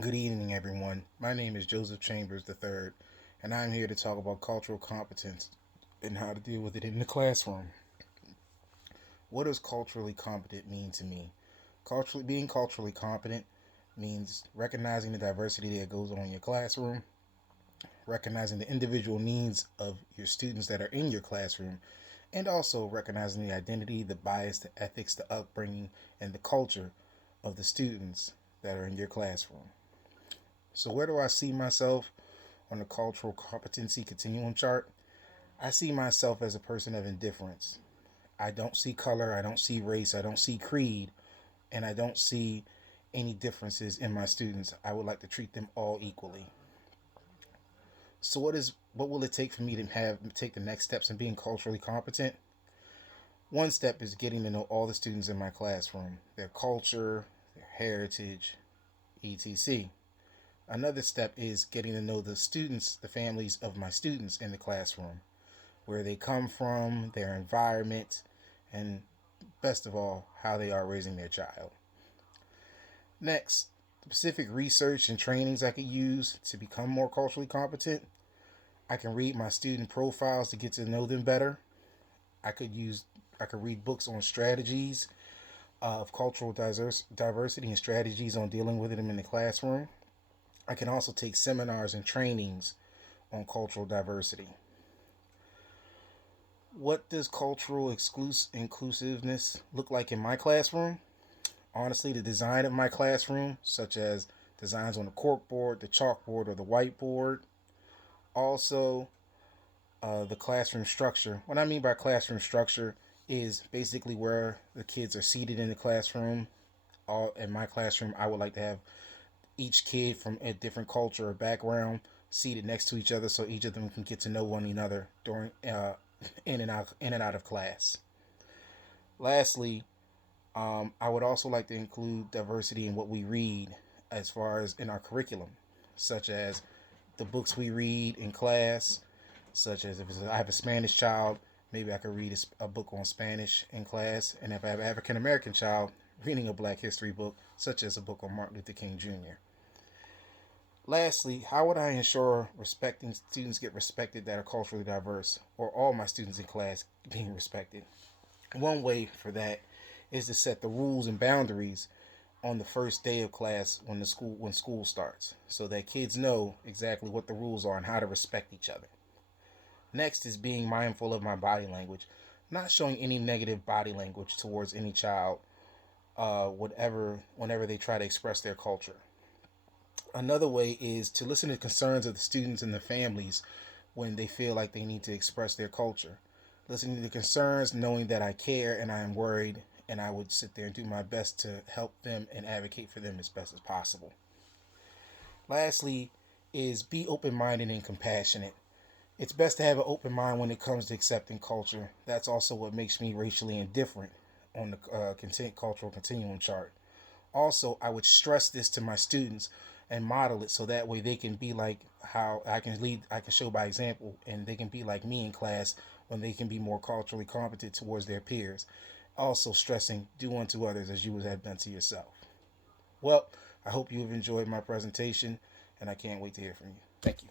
Good evening, everyone. My name is Joseph Chambers III, and I'm here to talk about cultural competence and how to deal with it in the classroom. What does culturally competent mean to me? Being culturally competent means recognizing the diversity that goes on in your classroom, recognizing the individual needs of your students that are in your classroom, and also recognizing the identity, the bias, the ethics, the upbringing, and the culture of the students that are in your classroom. So, where do I see myself on the cultural competency continuum chart? I see myself as a person of indifference. I don't see color, I don't see race, I don't see creed, and I don't see any differences in my students. I would like to treat them all equally. So what will it take for me to take the next steps in being culturally competent? One step is getting to know all the students in my classroom, their culture, their heritage, etc. Another step is getting to know the students, the families of my students in the classroom, where they come from, their environment, and best of all, how they are raising their child. Next, specific research and trainings I could use to become more culturally competent. I can read my student profiles to get to know them better. I could use I could read books on strategies of cultural diversity and strategies on dealing with them in the classroom. I can also take seminars and trainings on cultural diversity. What does cultural inclusiveness look like in my classroom? Honestly, the design of my classroom, such as designs on the corkboard, the chalkboard, or the whiteboard. Also, the classroom structure. What I mean by classroom structure is basically where the kids are seated in the classroom. In my classroom, I would like to have each kid from a different culture or background seated next to each other, so each of them can get to know one another during in and out of class. Lastly, I would also like to include diversity in what we read as far as in our curriculum, such as the books we read in class, such as I have a Spanish child, maybe I could read a book on Spanish in class, and if I have an African American child, reading a Black History book, such as a book on Martin Luther King Jr. Lastly, how would I ensure respecting students get respected that are culturally diverse, or all my students in class being respected? One way for that is to set the rules and boundaries on the first day of class when school starts, so that kids know exactly what the rules are and how to respect each other. Next is being mindful of my body language, not showing any negative body language towards any child, whenever they try to express their culture. Another way is to listen to the concerns of the students and the families when they feel like they need to express their culture. Listening to the concerns, knowing that I care and I am worried, and I would sit there and do my best to help them and advocate for them as best as possible. Lastly, is be open minded and compassionate. It's best to have an open mind when it comes to accepting culture. That's also what makes me racially indifferent on the cultural continuum chart. Also, I would stress this to my students and model it so that way they can be like how I can lead, I can show by example, and they can be like me in class when they can be more culturally competent towards their peers. Also, stressing do unto others as you would have done to yourself. Well, I hope you have enjoyed my presentation, and I can't wait to hear from you. Thank you.